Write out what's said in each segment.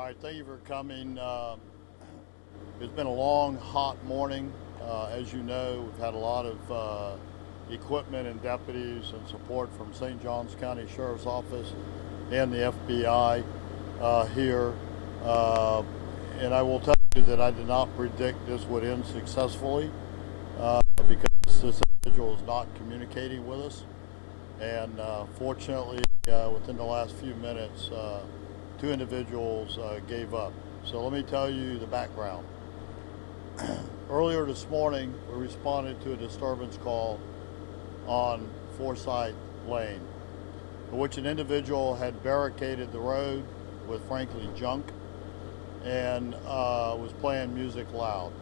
All right, thank you for coming. It's been a long, hot morning. As you know, we've had a lot of equipment and deputies and support from St. Johns County Sheriff's Office and the FBI here. And I will tell you that I did not predict this would end successfully because this individual is not communicating with us. And fortunately, within the last few minutes, two individuals gave up. So let me tell you the background. Earlier this morning, we responded to a disturbance call on Forsyth Lane, in which an individual had barricaded the road with, frankly, junk and was playing music loud.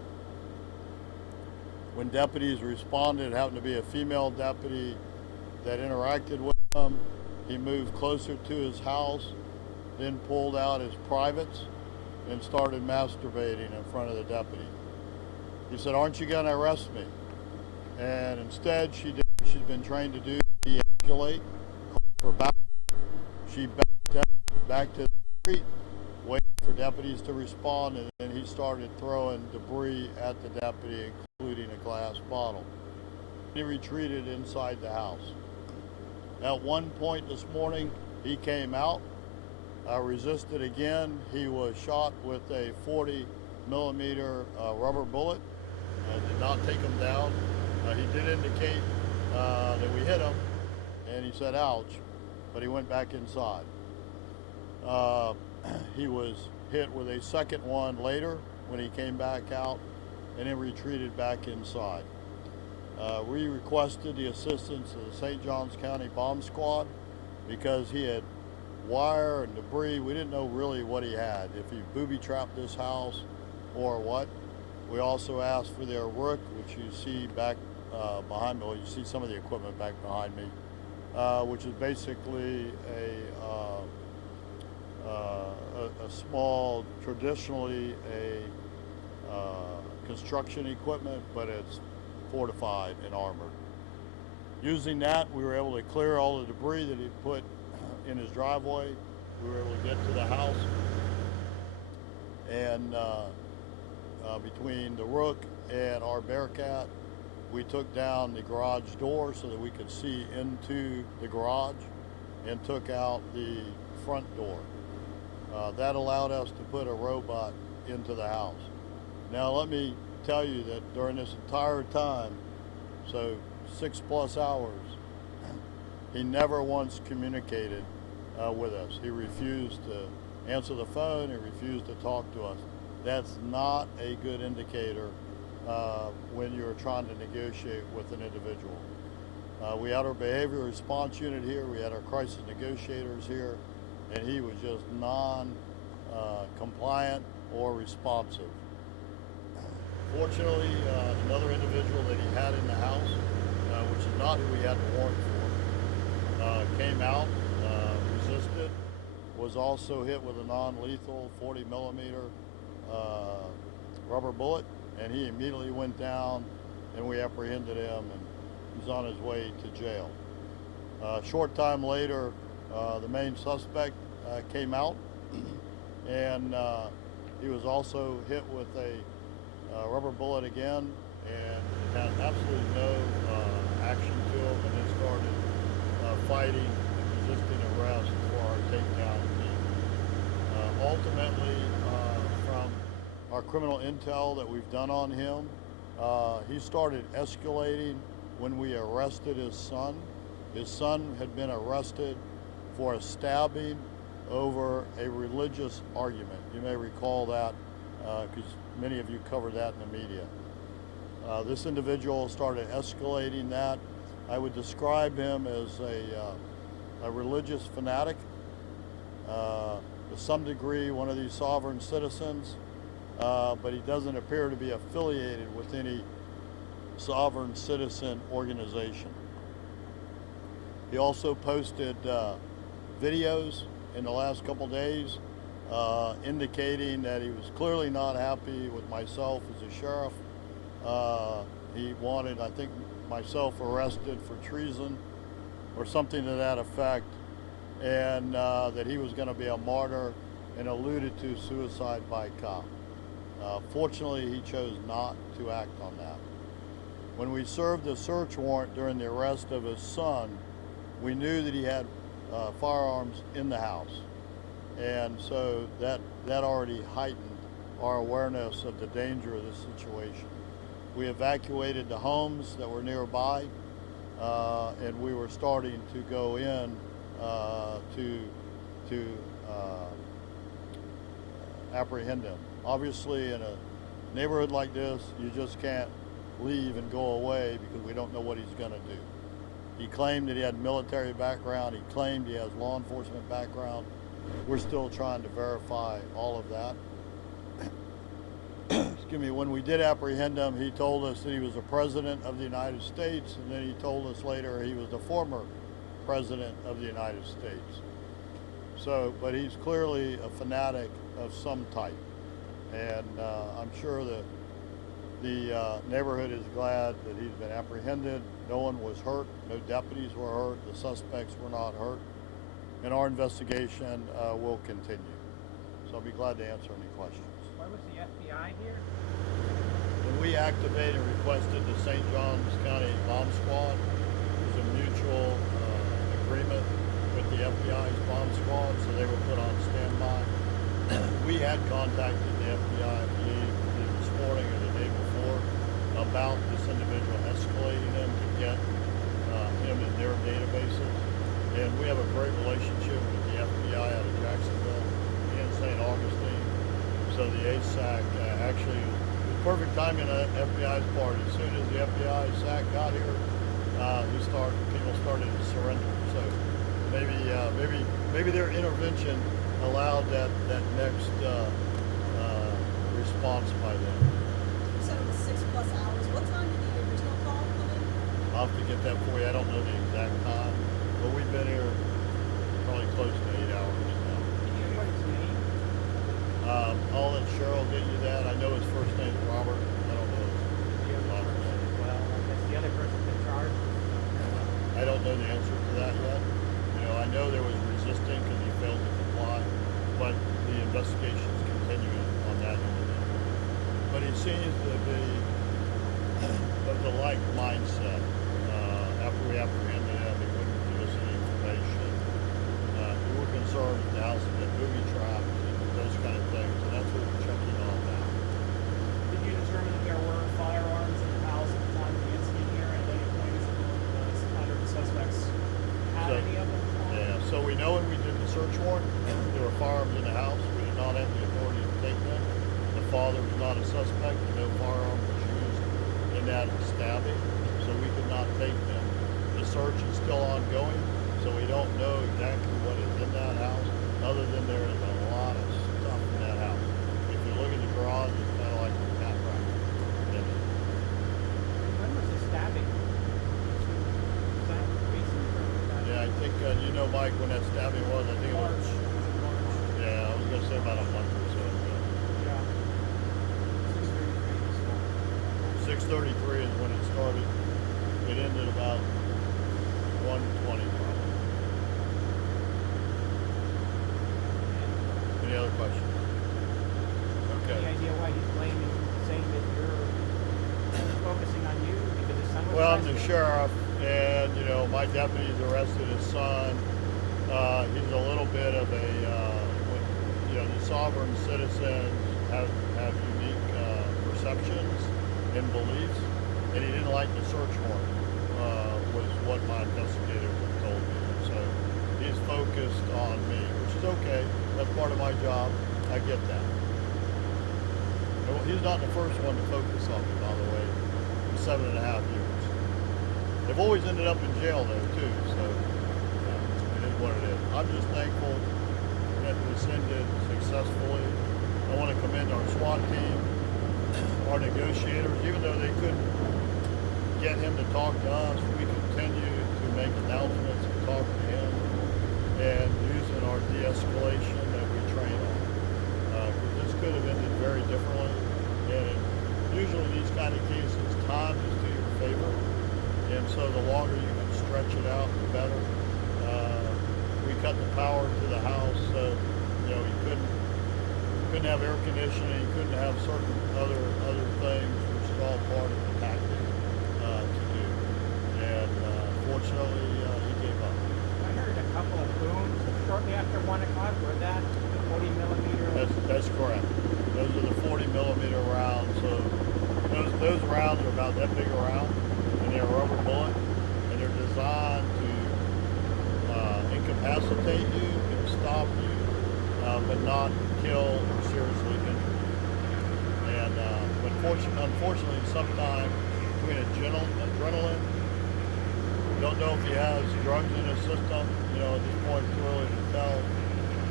When deputies responded, it happened to be a female deputy that interacted with him. He moved closer to his house, then pulled out his privates and started masturbating in front of the deputy. He said, "Aren't you going to arrest me?" And instead, she did what she's been trained to do, de-escalate, called for back. She backed up, back to the street, waiting for deputies to respond, and then he started throwing debris at the deputy, including a glass bottle. He retreated inside the house. At one point this morning, he came out, resisted again. He was shot with a 40 millimeter rubber bullet. Did not take him down. He did indicate that we hit him, and he said, "Ouch," but he went back inside. He was hit with a second one later when he came back out, and then retreated back inside. We requested the assistance of the St. Johns County Bomb Squad because he had wire and debris. We didn't know really what he had, if he booby-trapped this house or what. We also asked for their rook, which you see back behind me. Well, you see some of the equipment back behind me, which is basically a small, traditionally a construction equipment, but it's fortified and armored. Using that, we were able to clear all the debris that he put in his driveway. We were able to get to the house, and between the rook and our Bearcat, we took down the garage door so that we could see into the garage, and took out the front door. That allowed us to put a robot into the house. Now let me tell you that during this entire time, so 6+ hours, he never once communicated with us. He refused to answer the phone. He refused to talk to us. That's not a good indicator when you're trying to negotiate with an individual. We had our behavioral response unit here. We had our crisis negotiators here, and he was just non-compliant or responsive. Fortunately, another individual that he had in the house, which is not who he had the warrant for, came out, resisted, was also hit with a non-lethal 40 millimeter rubber bullet, and he immediately went down, and we apprehended him, and he's on his way to jail. A short time later, the main suspect came out, and he was also hit with a rubber bullet again, and had absolutely no action to him, and then started fighting and resisting arrest for our takedown team. Ultimately, from our criminal intel that we've done on him, he started escalating when we arrested his son. His son had been arrested for a stabbing over a religious argument. You may recall that because many of you covered that in the media. This individual started escalating that. I would describe him as a religious fanatic, to some degree one of these sovereign citizens, but he doesn't appear to be affiliated with any sovereign citizen organization. He also posted videos in the last couple days indicating that he was clearly not happy with myself as a sheriff. He wanted, I think, myself arrested for treason or something to that effect, and that he was going to be a martyr and alluded to suicide by cop. Fortunately, he chose not to act on that. When we served the search warrant during the arrest of his son, we knew that he had firearms in the house. And so that already heightened our awareness of the danger of this situation. We evacuated the homes that were nearby, and we were starting to go in to apprehend him. Obviously, in a neighborhood like this, you just can't leave and go away because we don't know what he's going to do. He claimed that he had military background. He claimed he has law enforcement background. We're still trying to verify all of that. Excuse me, when we did apprehend him, he told us that he was a president of the United States, and then he told us later he was a former president of the United States. So, but he's clearly a fanatic of some type. And I'm sure that the neighborhood is glad that he's been apprehended. No one was hurt, no deputies were hurt, the suspects were not hurt. And our investigation will continue. So I'll be glad to answer any questions. Why was the FBI here? When we activated and requested the St. Johns County Bomb Squad, it was a mutual agreement with the FBI's bomb squad, so they were put on standby. We had contacted the FBI, I believe, this morning or the day before about this individual, escalating him to get him in their databases. And we have a great relationship with the FBI out of Jacksonville and St. Augustine. So the ASAC actually was perfect timing on the FBI's part. As soon as the FBI SAC got here, people started to surrender. So maybe their intervention allowed that next response by them. You said it was 6+ hours. What time did the original call come in? I'll have to get that for you. I don't know the exact time, but we've been here probably close to 8 hours now. Did you know his name? I'll let Cheryl get you that. I know his first name is Robert. I don't know his last name. Well, I guess the other person's in charge. I don't know the answer to that yet. You know, I know there was resisting because he failed to comply, but the investigation is continuing on that individual. But he seems to be of the like mindset. After we apprehended him, he wouldn't give us any information. We were concerned that the house had been booby trapped and those kind of things, and that's what we're checking on now. Did you determine that there were firearms in the house at the time of the incident here? At any point, is it either of the suspects had any of them? Yeah, so we know when we did the search warrant, there were firearms in the house. We did not have the authority to take them. The father was not a suspect, and no firearm was used in that stabbing, so we could not take them. The search is still ongoing, so we don't know exactly what is in that house, other than there is a lot of stuff in that house. If you look at the garage, it's kind of like a cat rack in it. When was the stabbing? Was that recent? Yeah, I think, you know, Mike, when that stabbing was, I think it was, March. Was it March? yeah, I was going to say about a month or so ago. Yeah. 6:33 6:33 is when it started. It ended about 1:20 probably. Any other questions? Okay. Any idea why he's blaming, saying that you're focusing on you because his son was Well, I'm the arrested? sheriff, and you know my deputies arrested his son. He's a little bit of a, you know, the sovereign citizens have unique perceptions and beliefs, and he didn't like the search warrant. Was what my investigator told me. So he's focused on me, which is okay. That's part of my job. I get that. He's not the first one to focus on me, by the way, in 7.5 years. They've always ended up in jail, though, too, so it is what it is. I'm just thankful that this ended successfully. I want to commend our SWAT team, our negotiators, even though they couldn't get him to talk to us, we continue to make announcements and talk to him, and using our de-escalation that we train on. This could have ended very differently, and usually in these kind of cases, time is to your favor, and so the longer you can stretch it out, the better. We cut the power to the house, so you know he couldn't couldn't have air conditioning, couldn't have certain other things, which is all part of the tactic to do. And fortunately, he gave up. I heard a couple of booms shortly after 1 o'clock. Were that the 40 millimeter? That's correct. Those are the 40 millimeter rounds. So those rounds are about that big around, and they're a rubber bullet, and they're designed to incapacitate you and stop you, but not kill or seriously injure you. And unfortunately, sometimes between adrenaline, you don't know if he has drugs in his system. You know, at this point, it's too early to tell.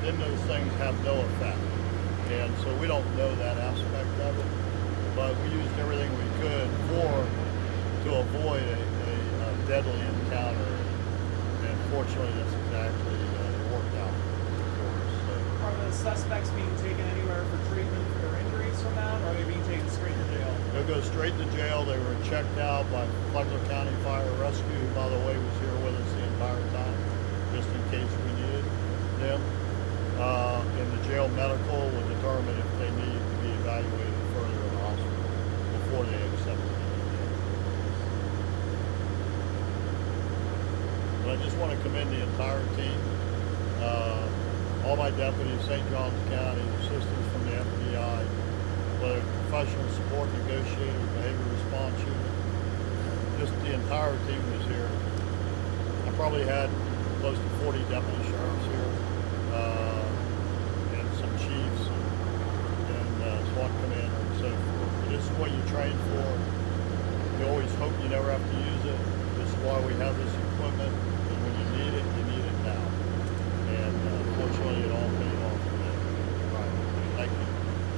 Then those things have no effect, and so we don't know that aspect of it. But we used everything we could to avoid a deadly encounter, and fortunately, that's exactly it worked out for us. So, Are the suspects being taken anywhere for treatment for their injuries from that, or are they being taken straight to jail? they'll go straight to jail. They were checked out by Flagler County Fire Rescue, who, by the way, was here with us the entire time, just in case we needed them. And the jail medical will determine if they need to be evaluated further in the hospital before they accept it. But I just want to commend the entire team, all my deputies, St. Johns County, assistants from the FBI, whether professional support negotiators, behavior response unit, just the entire team was here. I probably had close to 40 deputy sheriffs here, and some chiefs, and SWAT commander, and so forth. But this is what you train for. You always hope you never have to use it. This is why we have this equipment.